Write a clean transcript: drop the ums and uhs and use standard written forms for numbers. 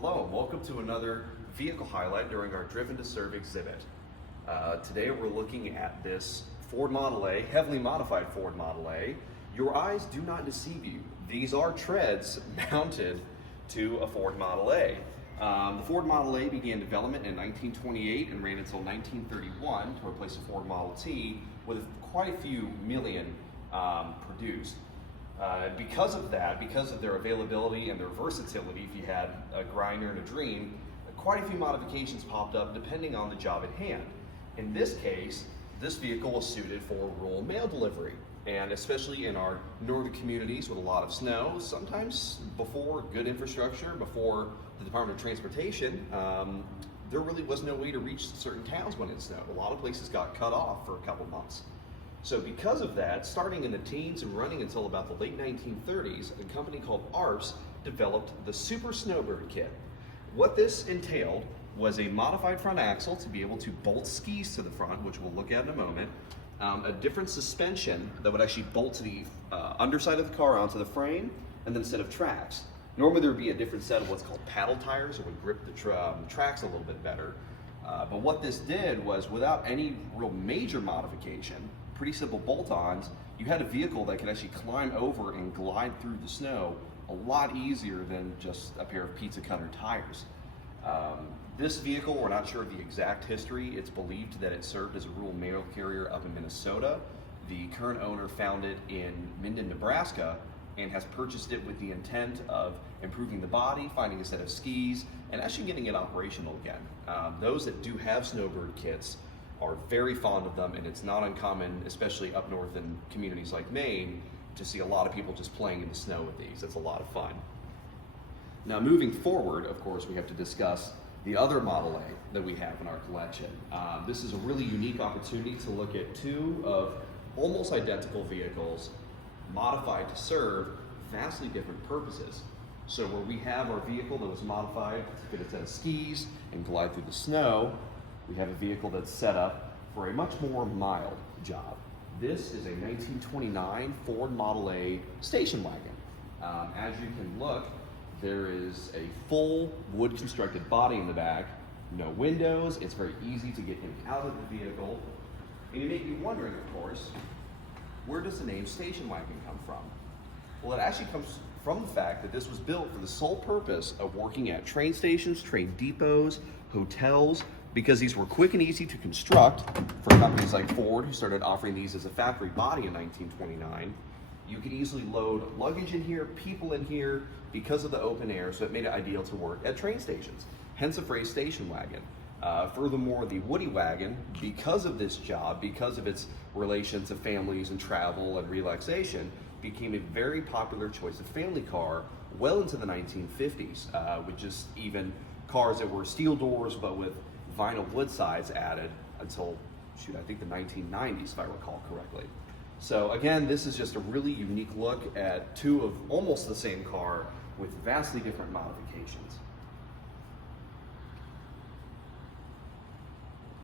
Hello and welcome to another vehicle highlight during our Driven to Serve exhibit. Today we're looking at this Ford Model A, heavily modified Ford Model A. Your eyes do not deceive you. These are treads mounted to a Ford Model A. The Ford Model A began development in 1928 and ran until 1931 to replace the Ford Model T, with quite a few million produced. Because of that, because of their availability and their versatility, if you had a grinder and a dream, quite a few modifications popped up depending on the job at hand. In this case, this vehicle was suited for rural mail delivery, and especially in our northern communities with a lot of snow, sometimes before good infrastructure, before the Department of Transportation, there really was no way to reach certain towns when it snowed. A lot of places got cut off for a couple months. So because of that, starting in the teens and running until about the late 1930s, a company called ARPS developed the Super Snowbird Kit. What this entailed was a modified front axle to be able to bolt skis to the front, which we'll look at in a moment, a different suspension that would actually bolt to the underside of the car onto the frame, and then a set of tracks. Normally there would be a different set of what's called paddle tires that would grip the tracks a little bit better. But what this did was, without any real major modification, pretty simple bolt-ons, you had a vehicle that could actually climb over and glide through the snow a lot easier than just a pair of pizza cutter tires. This vehicle, we're not sure of the exact history. It's believed that it served as a rural mail carrier up in Minnesota. The current owner found it in Minden, Nebraska, and has purchased it with the intent of improving the body, finding a set of skis, and actually getting it operational again. Those that do have snowbird kits are very fond of them, and it's not uncommon, especially up north in communities like Maine, to see a lot of people just playing in the snow with these. It's a lot of fun. Now, moving forward, of course, we have to discuss the other Model A that we have in our collection. This is a really unique opportunity to look at two of almost identical vehicles modified to serve vastly different purposes. So where we have our vehicle that was modified to fit a set of skis and glide through the snow, we have a vehicle that's set up for a much more mild job. This is a 1929 Ford Model A station wagon. As you can look, there is a full wood constructed body in the back, no windows. It's very easy to get in and out of the vehicle. And you may be wondering, of course, where does the name station wagon come from? Well, it actually comes from the fact that this was built for the sole purpose of working at train stations, train depots, hotels, because these were quick and easy to construct for companies like Ford, who started offering these as a factory body in 1929. You could easily load luggage in here, people in here, because of the open air, so it made it ideal to work at train stations, hence the phrase station wagon. Furthermore, the Woody wagon, because of this job, because of its relation to families and travel and relaxation, became a very popular choice of family car well into the 1950s, with just even cars that were steel doors but with vinyl wood sides added until, I think the 1990s, if I recall correctly. So again, this is just a really unique look at two of almost the same car with vastly different modifications.